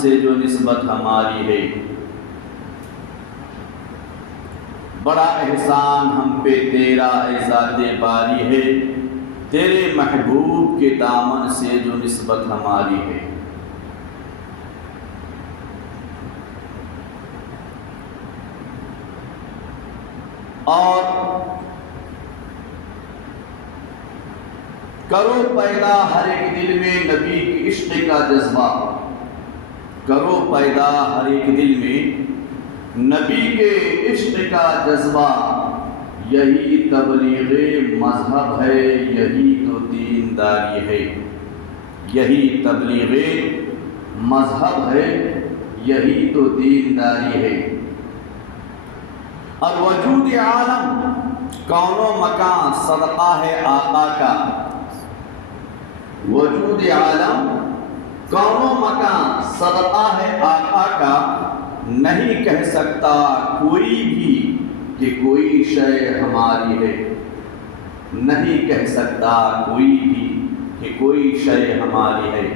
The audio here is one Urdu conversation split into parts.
سے جو نسبت ہماری ہے، بڑا احسان ہم پہ تیرا اے ذات باری ہے، تیرے محبوب کے دامن سے جو نسبت ہماری ہے۔ اور کرو پیدا ہر ایک دل میں نبی کے عشق کا جذبہ، کرو پیدا ہر ایک دل میں نبی کے عشق کا جذبہ، یہی تبلیغ مذہب ہے، یہی تو دینداری ہے، یہی تبلیغ مذہب ہے، یہی تو دینداری ہے۔ اور وجود عالم کون و مکان صدقہ ہے آقا کا، وجود عالم کون و مکان صدقہ ہے آقا کا، نہیں کہہ سکتا کوئی بھی کہ کوئی شے ہماری ہے، نہیں کہہ سکتا کوئی بھی کہ کوئی شے ہماری ہے۔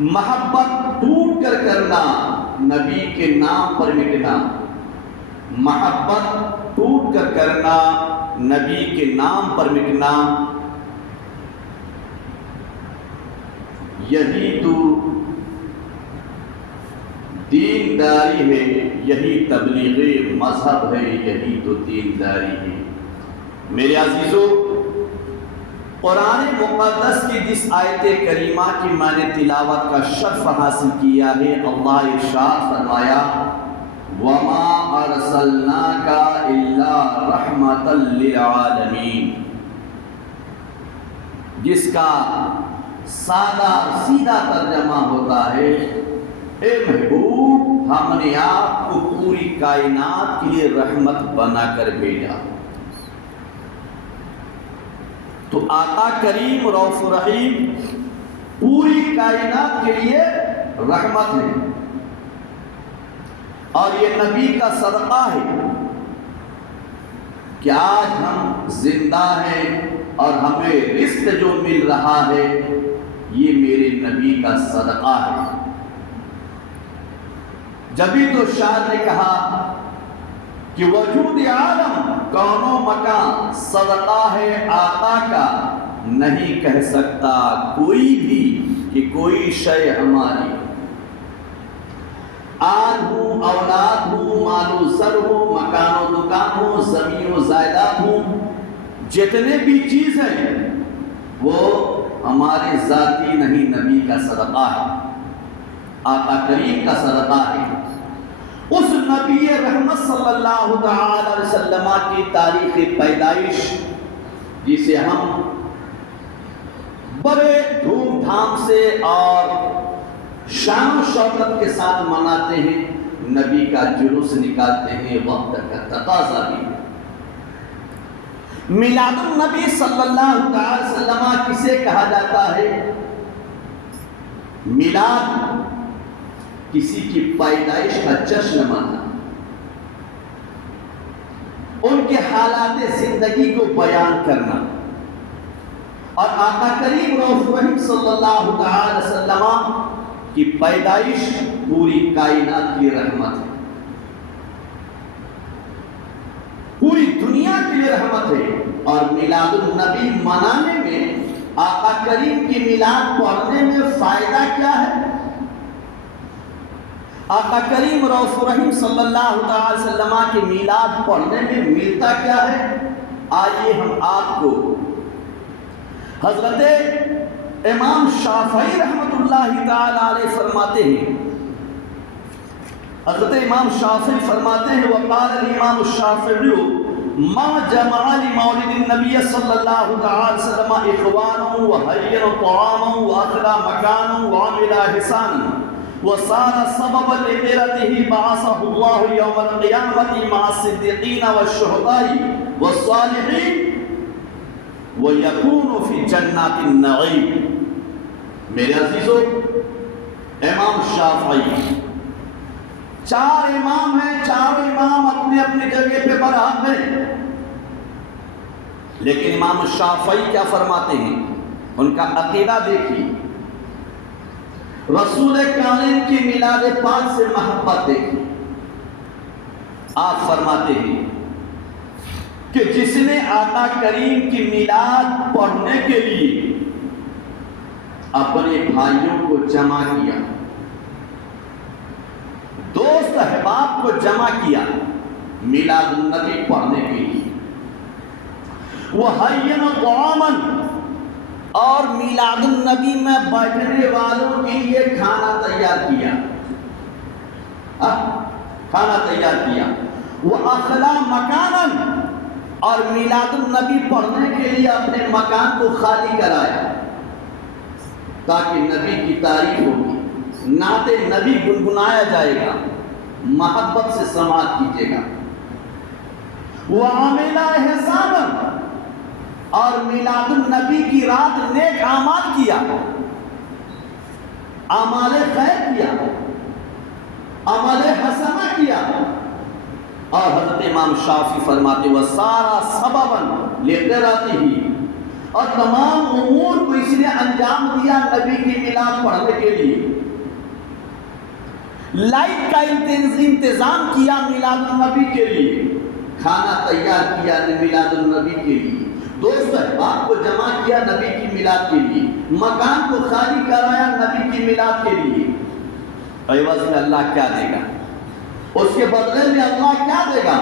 محبت ٹوٹ کر کرنا، نبی کے نام پر مٹنا، محبت ٹوٹ کر کرنا، نبی کے نام پر مٹنا، یہی تو دینداری ہے، یہی تبلیغ مذہب ہے، یہی تو دینداری ہے۔ میرے عزیزو، قرآن مقدس کی جس آیت کریمہ کی میں نے تلاوت کا شرف حاصل کیا ہے، اللہ ارشاد فرمایا وَمَا أَرْسَلْنَاكَ إِلَّا رَحْمَةً لِلْعَالَمِينَ، جس کا سادہ سیدھا ترجمہ ہوتا ہے اے محبوب، ہم نے آپ کو پوری کائنات کے لیے رحمت بنا کر بھیجا۔ تو آقا کریم رؤوف رحیم پوری کائنات کے لیے رحمت ہے، اور یہ نبی کا صدقہ ہے کہ آج ہم زندہ ہیں اور ہمیں رزق جو مل رہا ہے یہ میرے نبی کا صدقہ ہے۔ جبھی تو شاعر نے کہا کہ وجود عالم کون و مکان صدقہ ہے آقا کا، نہیں کہہ سکتا کوئی بھی کہ کوئی شے ہماری، آل ہوں، اولاد ہوں، مال و زر ہوں، مکان و دکان ہوں، زمین و جائیداد ہوں، جتنے بھی چیز ہیں وہ ہمارے ذاتی نہیں، نبی کا صدقہ ہے، آقا کریم کا صدقہ ہے۔ اس نبی رحمت صلی اللہ تعالی علیہ وسلم کی تاریخ پیدائش، جسے ہم بڑے دھوم دھام سے اور شان و شوکت کے ساتھ مناتے ہیں، نبی کا جلوس نکالتے ہیں، وقت کا تقاضا بھی ہے۔ میلاد النبی صلی اللہ تعالی وسلم کسے کہا جاتا ہے؟ میلاد کسی کی پیدائش کا جشن منانا، ان کے حالات زندگی کو بیان کرنا، اور آقا کریم رؤوف رحیم صلی اللہ تعالی وسلم کی پیدائش پوری کائنات کی رحمت ہے، پوری دنیا کے لیے رحمت ہے۔ اور میلاد النبی منانے میں، آقا کریم کی میلاد پڑھنے میں فائدہ کیا ہے؟ آقا کریم رؤوف رحیم صلی اللہ تعالی وسلم کی میلاد پڑھنے میں ملتا کیا ہے؟ آئیے ہم آپ کو حضرت امام شافعی رحمۃ اللہ تعالی علیہ فرماتے ہیں، حضرت امام شافعی فرماتے ہیں وقال الامام الشافعی ما جمع لمولد النبی صلی اللہ تعالی وسلم اخوانا وحیا طعاما واخلا مکانا وعمل حسانا وصار سببا لغيرته بعثه الله يوم القيامة مع الصديقين والشهداء والصالحين ويكون في جنات النعيم۔ میرے عزیزو، امام شافعی چار امام ہیں، چاروں امام اپنے اپنے جگہ پہ برحق ہیں، لیکن امام شافعی کیا فرماتے ہیں؟ ان کا عقیدہ دیکھیے، رسول کامل کی میلاد پاک سے محبت دیکھی. آپ فرماتے ہیں کہ جس نے آقا کریم کی میلاد پڑھنے کے لیے اپنے بھائیوں کو جمع کیا، دوست احباب کو جمع کیا میلاد النبی پڑھنے کے لیے، وَحَيَّنَ طَعَامًا، اور میلاد النبی میں بیٹھنے والوں کے لیے کھانا تیار کیا، کھانا تیار کیا، وَأَخْلَى مَكَانًا، اور میلاد النبی پڑھنے کے لیے اپنے مکان کو خالی کرایا تاکہ نبی کی تعریف ہوگی، نعت نبی گنگنایا جائے گا، محبت سے سماعت کیجیے گا. وَعَمِلَ إِحْسَانًا، اور میلاد النبی کی رات نیک اعمال کیا، اعمال خیر کیا، عمل حسنہ کیا. اور حضرت امام شافعی فرماتے وَسَارَ سَبَبًا لِقِرَاتِهِ، اور تمام امور کو اس نے انجام دیا نبی کی میلاد پڑھنے کے لیے. لائٹ کا انتظام کیا میلاد النبی کے لیے، کھانا تیار کیا میلاد النبی کے لیے، دوست احباب کو جمع کیا نبی کی میلاد کے لیے، مکان کو خالی کرایا نبی کی میلاد کے لیے. عوض میں اللہ کیا دے گا؟ اس کے بدلے میں اللہ کیا دے گا؟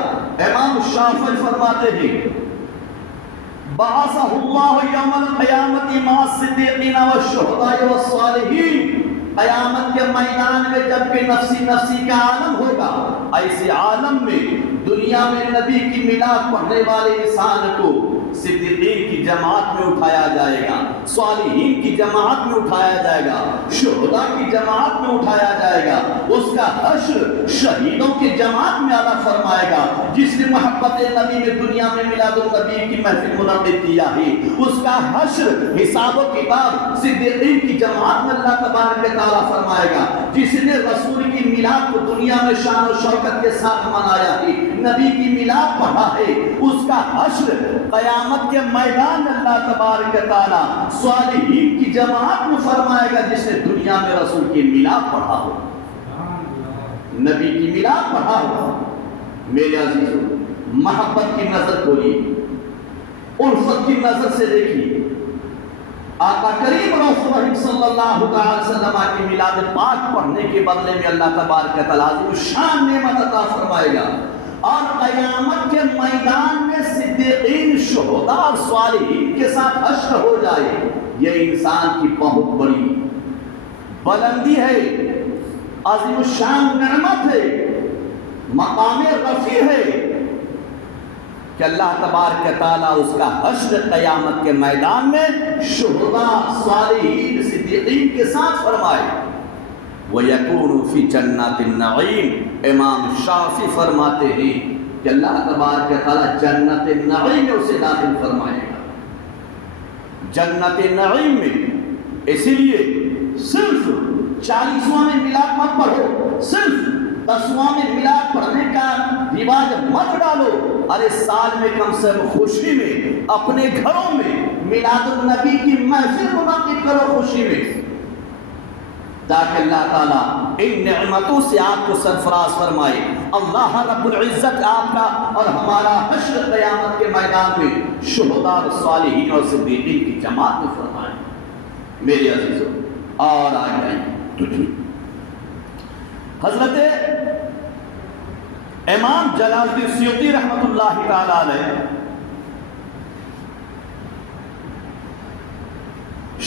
امام شافعی فرماتے ہیں بعثہ اللہ یوم القیامت مع الصدیقین والشہداء والصالحین. قیامت کے میدان میں جب کہ نفسی نفسی کا عالم ہوگا، ایسے عالم میں دنیا میں نبی کی میلاد پڑھنے والے انسان کو صدیقین کی جماعت میں اٹھایا جائے گا، صالحین کی جماعت میں اٹھایا جائے گا، شہداء کی جماعت میں اٹھایا جائے گا. اس کا حشر شہیدوں کی جماعت میں ادا فرمائے گا. جس نے محبت نبی میں دنیا میں میلاد النبی کی محفل منعقد کیا ہے، اس کا حشر حساب و کتاب صدیقین کی جماعت میں اللہ تبارک و تعالیٰ فرمائے گا. جس نے رسول کی میلاد کو دنیا میں شان و شوکت کے ساتھ منایا ہے، نبی کی میلاد پڑھا ہے، اس کا حشر قیامت کے میدان میں اللہ تبارک و تعالیٰ صالحین کی جماعت میں فرمائے گا جس نے دنیا میں رسول کی میلاد پڑھا ہو، نبی کی میلاد پڑھا ہو. میرے عزیزو، محبت کی نظر کھولیے، الفت کی نظر سے دیکھیے. آقا کریم رسول اللہ صلی اللہ علیہ وسلم کی میلاد پاک پڑھنے کے بدلے میں اللہ تبارک و تعالیٰ شان نعمت عطا فرمائے گا. اور قیامت کے میدان میں صدیقین، شہداء اور صالحین کے ساتھ حشر ہو جائے. یہ انسان کی بہت بڑی بلندی ہے، عظیم الشان نعمت ہے، مقام رفیع ہے کہ اللہ تبارک و تعالیٰ اس کا حشر قیامت کے میدان میں شہداء، صالحین، صدیقین کے ساتھ فرمائے. وَيَكُونُ فِي جَنَّاتِ النَّعِيمِ. امام شافعی فرماتے ہیں کہ اللہ تبارک و تعالیٰ جنت نعیم میں اسے داخل فرمائے گا. جنت نعیم میں. اسی لیے صرف 40واں میں میلاد مت پڑھو، صرف 10واں میں میلاد پڑھنے کا رواج مت ڈالو. ارے سال میں کم سے کم خوشی میں اپنے گھروں میں میلاد النبی کی محفل منعقد کرو خوشی میں، تاکہ اللہ تعالیٰ ان نعمتوں سے آپ کو سرفراز فرمائے. اللہ رب العزت آپ کا اور ہمارا حشر قیامت کے میدان میں شہداء، صالحین اور صدیقین کی جماعت میں فرمائے. میرے عزیزوں، اور آگے آئیے. حضرت امام جلال الدین سیوطی رحمۃ اللہ تعالی علیہ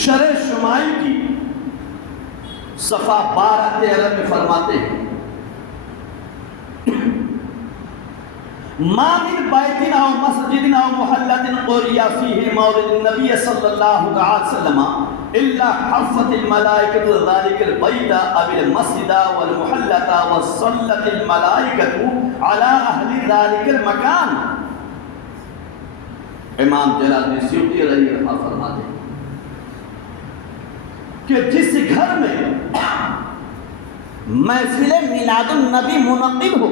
شرح شمائل کی صفحہ 12-13 میں فرماتے ہیں ما من بیت او مسجد او محلۃ قرئ فیہ مولد النبی صلی اللہ علیہ وسلم الا حفت الملائکۃ ذلک البیت او المسجد والمحلۃ وصلت الملائکۃ علی اہل ذلک المکان. امام جلال الدین سیوطی رحمہ اللہ فرماتے ہیں کہ جس گھر میں محفل میلاد النبی منعقد ہو،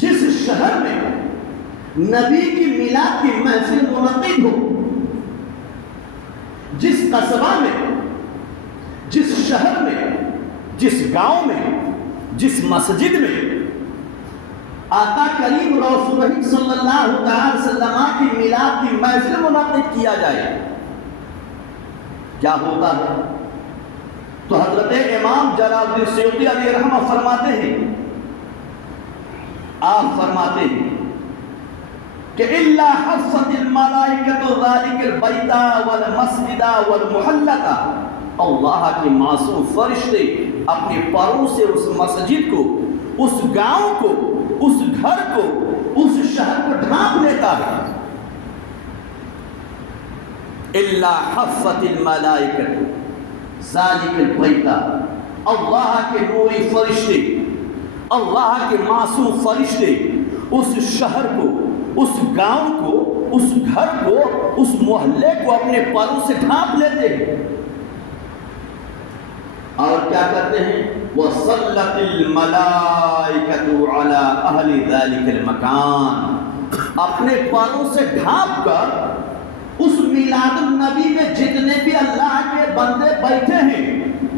جس شہر میں نبی کی میلاد کی محفل منعقد ہو، جس قصبہ میں جس گاؤں میں، جس مسجد میں آقا کریم رسول صلی اللہ علیہ وسلم کی میلاد کی محفل منعقد کیا جائے، کیا ہوتا ہے؟ تو حضرت امام جلال الدین سیوطی علیہ رحمہ فرماتے ہیں، آپ فرماتے ہیں کہ الا حفظت الملائکۃ ذلک البیت والمسجد والمحلہ، اللہ کے معصوم فرشتے اپنے پروں سے اس مسجد کو، اس گاؤں کو، اس گھر کو، اس شہر کو ڈھانپ لیتا ہے۔ الا حفظت الملائکۃ ذلک البیت، اللہ کے نوری فرشتے، اللہ کے معصوم فرشتے اس شہر کو، اس گاؤں کو، اس گھر کو، اس محلے کو اپنے پروں سے ڈھانپ لیتے ہیں، اور کیا کرتے ہیں؟ وَصَلَّتِ الْمَلَائِكَةُ عَلَىٰ أَهْلِ ذَلِكَ الْمَكَانِ، اپنے پروں سے ڈھانپ کر اس میلاد النبی میں جتنے بھی اللہ کے بندے بیٹھے ہیں،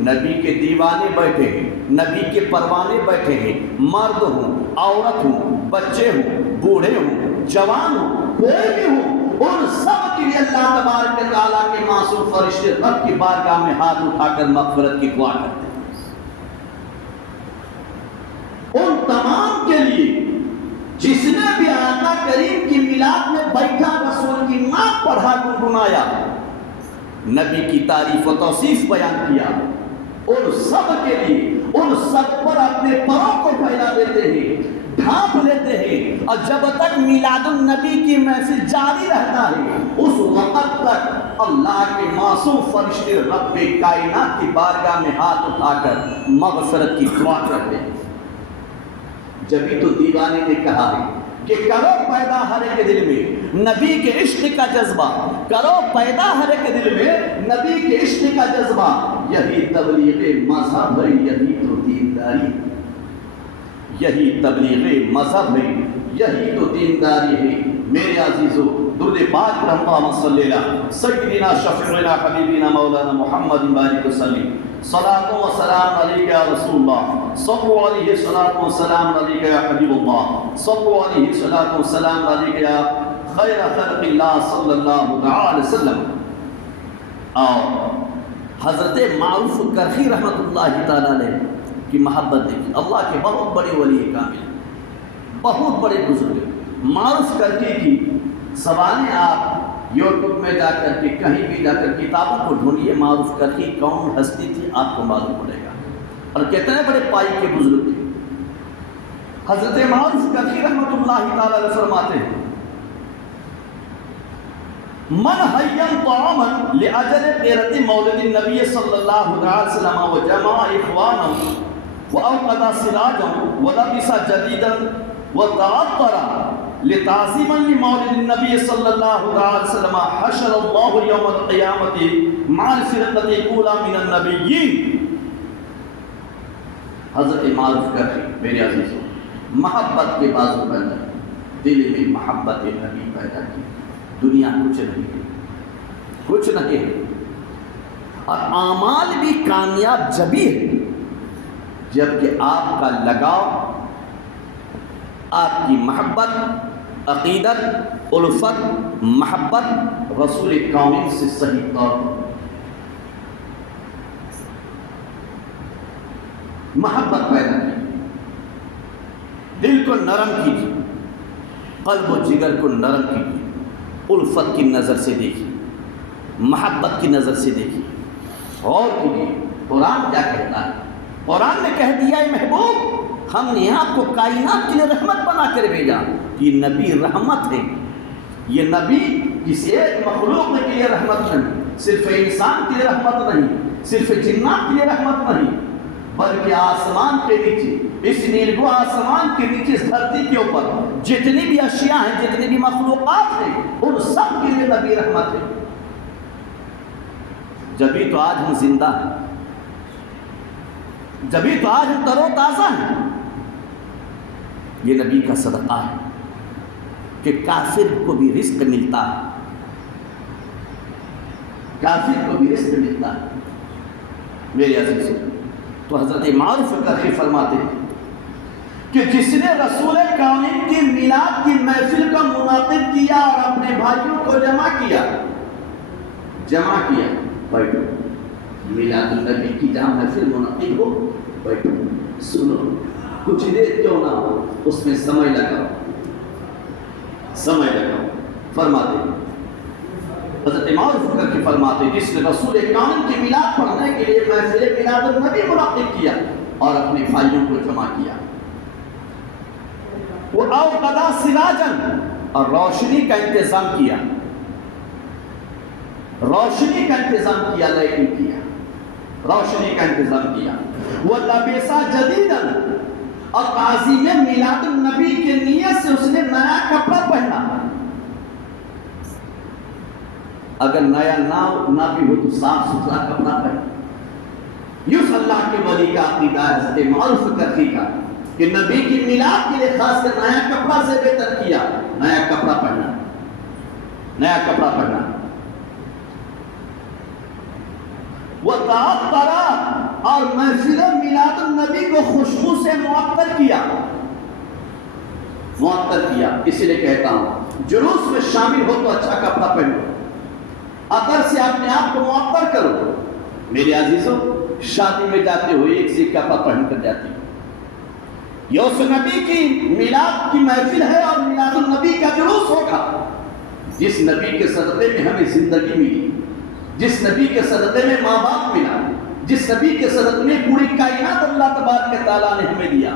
نبی کے دیوانے بیٹھے ہیں، نبی کے پروانے بیٹھے ہیں، مرد ہوں، عورت ہوں، بچے ہوں، بوڑھے ہوں، جوان ہوں، کوئی بھی ہوں، ان سب کے لیے اللہ تبارک و تعالیٰ کے معصوم فرشتے رب کی بارگاہ میں ہاتھ اٹھا کر مغفرت کی دعا کرتے ہیں۔ ان تمام کے لیے جس نے بھی آقا کریم کی میلاد میں بیٹھا، رسول کی نعت پڑھا، گنگنایا، نبی کی تعریف و توصیف بیان کیا، ان سب کے لیے، ان سب پر اپنے پروں کو پھیلا دیتے ہیں، ڈھانپ لیتے ہیں، اور جب تک میلاد النبی کی محفل جاری رہتا ہے اس وقت تک اللہ کے معصوم فرشتے رب کائنات کی بارگاہ میں ہاتھ اٹھا کر مغفرت کی دعا کرتے ہیں۔ جبھی تو دیوانے نے کہا ہے کہ کرو پیدا ہر ایک دل میں نبی کے عشق کا جذبہ، کرو پیدا ہر ایک دل میں نبی کے عشق کا جذبہ، یہی تبلیغ مذہب ہے، یہی تو دینداری، یہی تبلیغ مذہب ہے، یہی تو دینداری ہے۔ میرے عزیزو، درود پاک اللہم صلی علی سیدنا شفیعنا حبیبنا مولانا محمد بارک وسلم، صلاۃ و سلام علیک یا رسول اللہ، صلو علیہ صلاۃ و سلام علیک یا حبیب اللہ، صلو علیہ صلاۃ و سلام علیک یا خیر خلق اللہ صلی اللہ علیہ وسلم۔ اور حضرت معروف کرخی رحمۃ اللہ تعالیٰ نے کی محبت دیکھی، اللہ کے بہت بڑے ولی کامل، بہت بڑے بزرگ، معروف کرخی کی زبانیں آپ یوٹیوب میں جا کر کے کہیں بھی جا کر کتابوں کو ڈھونڈیے، معروف کرخی کون ہستی تھی آپ کو معلوم پڑے گا، اور کتنے بڑے پائی کے بزرگ تھے۔ حضرت معروف کرخی رحمۃ اللہ تعالی علیہ فرماتے ہیں، من حیم طعاما لاجل غیرت مولد النبی صلی اللہ علیہ وسلم وجمع اخوانا واوقد سراجا ولبس جديدا وتعطر لتعظيما لمولد النبي صلى الله عليه وسلم حشر الله يوم القيامة مع الفرقة الأولى من النبيين۔ حضرت معروف کرخی میرے عزیزوں، محبت کے بازو بندر، دل میں محبت نبی پیدا کی، دنیا کچھ نہیں ہے، کچھ نہیں ہے، اور اعمال بھی کامیاب جبھی ہے جبکہ آپ کا لگاؤ، آپ کی محبت، عقیدت، الفت، محبت رسول کامل سے صحیح طور پر محبت پیدا کی، دل کو نرم کیجیے، قلب و جگر کو نرم کیجیے، الفت کی نظر سے دیکھیے، محبت کی نظر سے دیکھیے، اور کیجیے قرآن کیا کہتا ہے۔ قرآن نے کہہ دیا ہے محبوب ہم نے آپ کو کائنات کے لیے رحمت بنا کر بھیجا، یہ نبی رحمت ہے، یہ نبی کسی ایک مخلوق کے لیے رحمت نہیں، صرف انسان کے لیے رحمت نہیں، صرف جنات کے لیے رحمت نہیں، بلکہ آسمان کے نیچے، اس نیلگو آسمان کے نیچے، اس دھرتی کے اوپر جتنی بھی اشیاء ہیں، جتنی بھی مخلوقات ہیں، ان سب کے لیے نبی رحمت ہے۔ جبھی تو آج ہم زندہ ہیں، جبھی تو آج ہم تر و تازہ ہیں، یہ نبی کا صدقہ ہے کہ کافر کو بھی رزق ملتا ہے، کافر کو بھی رزق ملتا ہے۔ میرے عزیزوں، تو حضرت معروف کرخی فرماتے ہیں کہ جس نے رسول کونین کی میلاد کی محفل کا منعقد کیا اور اپنے بھائیوں کو جمع کیا بیٹھو، میلاد النبی کی جہاں محفل منعقد ہو بیٹھو، سنو، کچھ دیر کیوں نہ ہو اس میں سمے لگاؤ فرماتے ہیں حضرت معروف کرخی فرماتے جس نے رسول کونین کی میلاد پڑھنے کے لیے محفل میلاد النبی منعقد کیا اور اپنے بھائیوں کو جمع کیا، وہ اوقدا سراجن اور روشنی کا انتظام کیا، لائٹنگ کیا، روشنی کا انتظام کیا، وہ لبیسا جدیدن اور تعظیم میلاد النبی کے نیت سے اس نے نیا کپڑا پہنا، اگر نیا نہ بھی ہو تو صاف ستھرا کپڑا پہنا۔ یوں اللہ کے ولی کا عقیدہ ہے حضرت معروف کرخی کا کہ نبی کی میلاد کے لیے خاص کر نیا کپڑا سے بہتر کیا، نیا کپڑا پہنا۔ وَتَعَطَّرَ اور محفل میلاد النبی کو خوشبو سے معطر کیا، اسی لیے کہتا ہوں جلوس میں شامل ہو تو اچھا کپڑا پہنو، عطر سے اپنے آپ کو معطر کرو۔ میرے عزیزوں، شادی میں جاتے ہوئے ایک سی کپڑا پہن کر جاتی ہو، یہ اس نبی کی میلاد کی محفل ہے اور میلاد النبی کا جلوس ہوگا، جس نبی کے صدقے میں ہمیں زندگی ملی، جس نبی کے صدقے میں ماں باپ ملا، جس نبی کے صدقے میں پوری کائنات اللہ تبارک تعالیٰ نے ہمیں دیا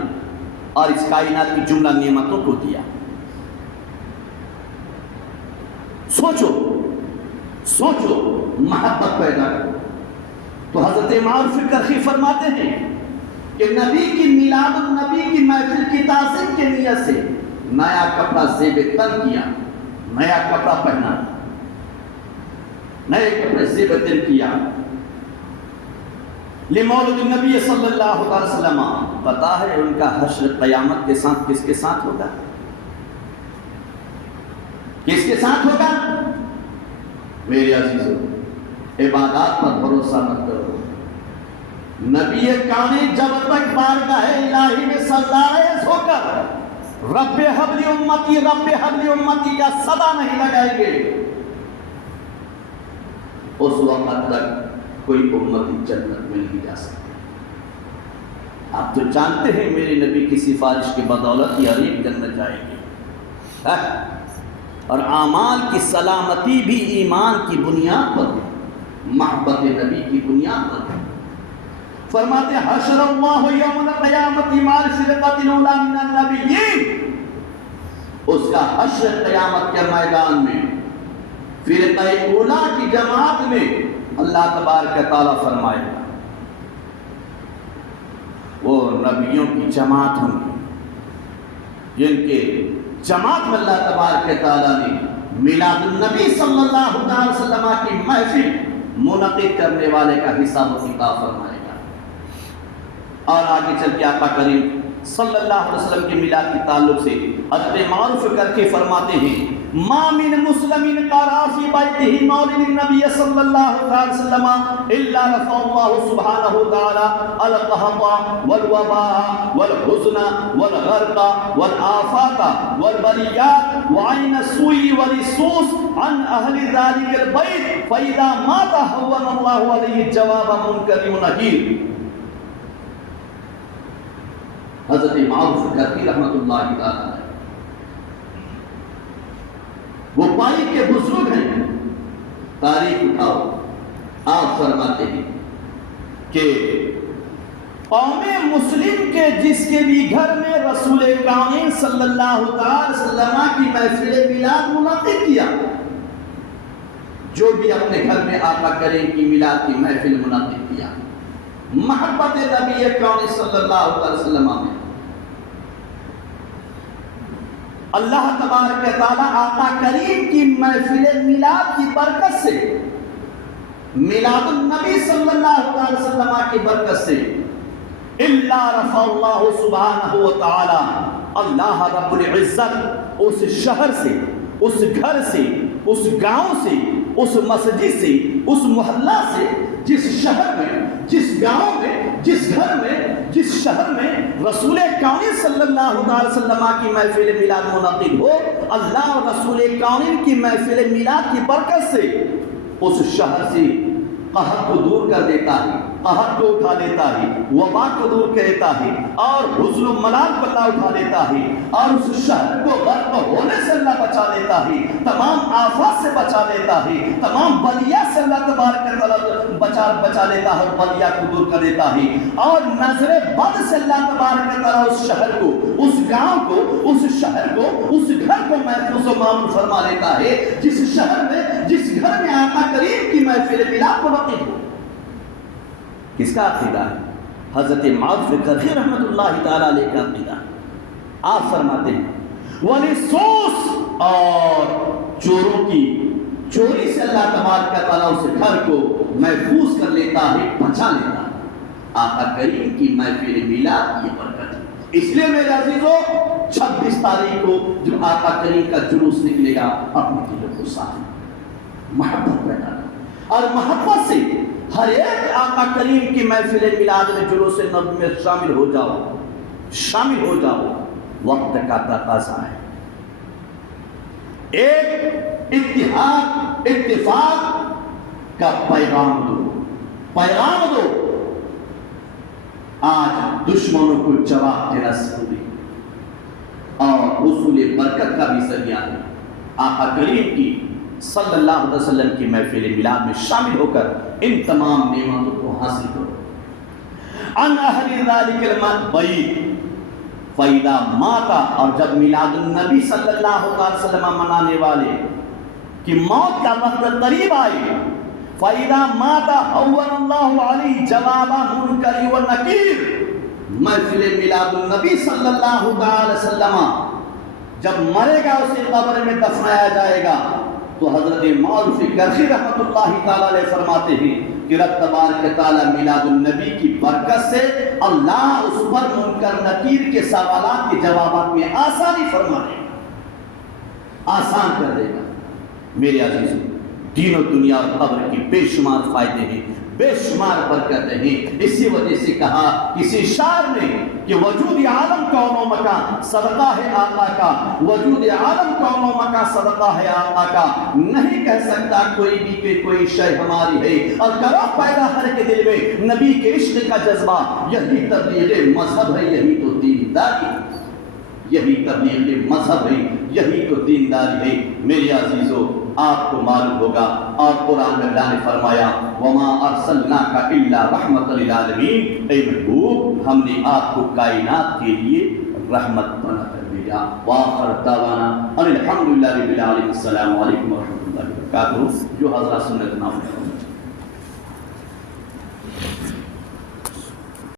اور اس کائنات کی جملہ نعمتوں کو دیا۔ سوچو محبت پیدا کرو۔ تو حضرت معروف کرخی فرماتے ہیں کہ نبی کی میلاد النبی کی محفل کی تعظیم کے نیت سے نیا کپڑا زیب تن کیا، نیا کپڑا پہنا، نئے کپڑے زیب تن کیا۔ لمولد النبی صلی اللہ علیہ وسلم، پتا ہے ان کا حشر قیامت کے ساتھ کس کے ساتھ ہوگا؟ کس کے ساتھ ہوگا؟ میرے عزیزوں، عبادات پر بھروسہ مت کرو۔ نبی کونین جب تک بارگاہ الہی میں سجدہ ہو کر رب حبلی امتی کا صدا نہیں لگائیں گے، اس وقت تک کوئی امتی جنت میں نہیں جا سکتی۔ آپ تو جانتے ہیں میرے نبی کی سفارش کی بدولت یہ ایک جنت جائے گی، اور اعمال کی سلامتی بھی ایمان کی بنیاد پر، محبت نبی کی بنیاد پر۔ فرماتے حشر اللہ یوم القیامت مع الفرقۃ الاولی من النبیین، اس کا حشر قیامت کے میدان میں فرقہ اولی کی جماعت میں اللہ تبارک تعالیٰ فرمائے گا، وہ نبیوں کی جماعت ہوں گی جن کے جماعت میں اللہ تبارک تعالیٰ نے میلاد النبی صلی اللہ علیہ وسلم کی محفل منعقد کرنے والے کا حساب و کتاب فرمائے گا۔ اور آگے چل کے آقا کریم صلی اللہ علیہ وسلم کے میلاد کے تعلق سے حضرت معروف کرخی فرماتے ہیں ما من مسلم قرأ في بيته مولد النبي صلی اللہ علیہ وسلم الا رفع الله سبحانه وتعالى القحط والوباء والحزن والغرق والآفات والبليات وعين السوء والسوس عن اهل ذلك البيت فاذا مات هون الله عليه جواب منكر ونكير۔ حضرت معروف کرخی رحمۃ اللہ تعالی وہ پائی کے بزرگ ہیں، تاریخ اٹھاؤ، آپ فرماتے ہیں کہ قوم مسلم کے جس کے بھی گھر میں رسول کونین صلی اللہ علیہ وسلم کی محفل میلاد منعقد کیا، جو بھی اپنے گھر میں آقا کریم کی میلاد کی محفل منعقد کیا، محبت نبی کونین صلی اللہ علیہ وسلم میں اللہ تبارک تعالیٰ آقا کریم کی محفل میلاد کی برکت سے، میلاد النبی صلی اللہ علیہ وسلم کی برکت سے الا رفع اللہ سبحانہ وتعالی، اللہ رب العزت اس شہر سے، اس گھر سے، اس گاؤں سے، اس مسجد سے، اس محلہ سے، جس شہر میں، جس گاؤں میں، جس گھر میں، جس شہر میں رسول کامل صلی اللہ علیہ وسلم کی محفل میلاد منعقد ہو، اللہ اور رسول کامل کی محفل میلاد کی برکت سے اس شہر سے قحط کو دور کر دیتا ہے، قحط کو اٹھا لیتا ہے، وبا کو دور کر دیتا ہے، اور حزن و ملال کو اٹھا لیتا ہے، اور اس شہر کو غرق ہونے سے اللہ بچا لیتا ہے، تمام آفات سے بچا لیتا ہے، تمام بلیا سے اللہ تبارک و تعالی بچا لیتا ہے اور بلیا کو دور کر دیتا ہے، اور نظر بد سے اللہ تبارک و تعالی اس شہر کو، اس گاؤں کو، اس شہر کو، اس گھر کو محفوظ و مامون فرما لیتا ہے، جس شہر میں، جس گھر میں آقا کریم کی محفل میلاد کو وقت ہو۔ کس کا عقیدہ ہے؟ حضرت معاذ کرخی رحمت اللہ تعالی علیہ کا عقیدہ۔ آپ فرماتے ہیں وَلِسُوس، اور چوروں کی چوری سے اللہ تبارک و تعالیٰ اس گھر کو محفوظ کر لیتا ہے، بچا لیتا ہے۔ آقا کریم کی محفل میلاد یہ برکت ہے۔ اس لیے میرے عزیزو 26 تاریخ کو جو آقا کریم کا جلوس نکلے گا، اپنے دلوں کو ساتھ محبت پیدا کرو، اور محبت سے ہر ایک آقا کریم کی محفل میلاد میں جلوس نبوی میں شامل ہو جاؤ، شامل ہو جاؤ۔ وقت کا تقاضا ہے، ایک اتحاد، اتفاق کا پیغام دو، پیغام دو۔ آج دشمنوں کو جواب دینا ضروری اور حصول برکت کا بھی ذریعہ ہے۔ آقا کریم کی صلی اللہ علیہ وسلم کی محفل میلاد میں شامل ہو کر ان تمام نعمتوں کو حاصل کرو۔ ان اہل ذالک البیت فَإِذَا مَاتَ، اور جب میلاد النبی صلی اللہ علیہ وسلم منانے والے کی موت کا وقت قریب آئے، فَإِذَا مَاتَ حَوَّلَ اللَّهُ عَلَيْهِ جَوَابَ مُنْكَرِ وَنَكِيرٍ، محفل میلاد النبی صلی اللہ علیہ وسلم جب مرے گا، اسے قبر میں دفنایا جائے گا، تو حضرت معاذ کرخی رحمت اللہ تعالی علیہ فرماتے ہیں کہ رب تبارک تعالی میلاد النبی کی برکت سے اللہ اس پر منکر نکیر کے سوالات کے جوابات میں آسانی فرما دے گا، آسان کر دے گا۔ میرے عزیزوں، دین و دنیا اور قبر کی بے شمار فائدے ہیں، بے شمار برکتیں ہیں۔ اسی وجہ سے کہا کسی شاعر نے کہ وجود عالم کون و مکان صدقہ ہے آقا کا، وجود عالم کون و مکان صدقہ ہے آقا کا، نہیں کہہ سکتا کوئی بھی کہ کوئی شے ہماری ہے، اور کرو پیدا ہر کے دل میں نبی کے عشق کا جذبہ، یہی تبلیغ مذہب ہے، یہی تو دینداری، یہی تبلیغ مذہب ہے، یہی تو دینداری ہے۔ میرے عزیزو، آپ کو معلوم ہوگا، اور قرآن میں اللہ نے فرمایا وَمَا أَرْسَلْنَاكَ إِلَّا رَحْمَةً لِلْعَالَمِينَ، اے محبوب ہم نے آپ کو کائنات کے لیے رحمت بنا کر بھیجا۔ وآخر دعوانا ان الحمدللہ رب العالمین۔ السلام علیکم ورحمۃ اللہ وبرکاتہ۔ جو حضرات سنت نام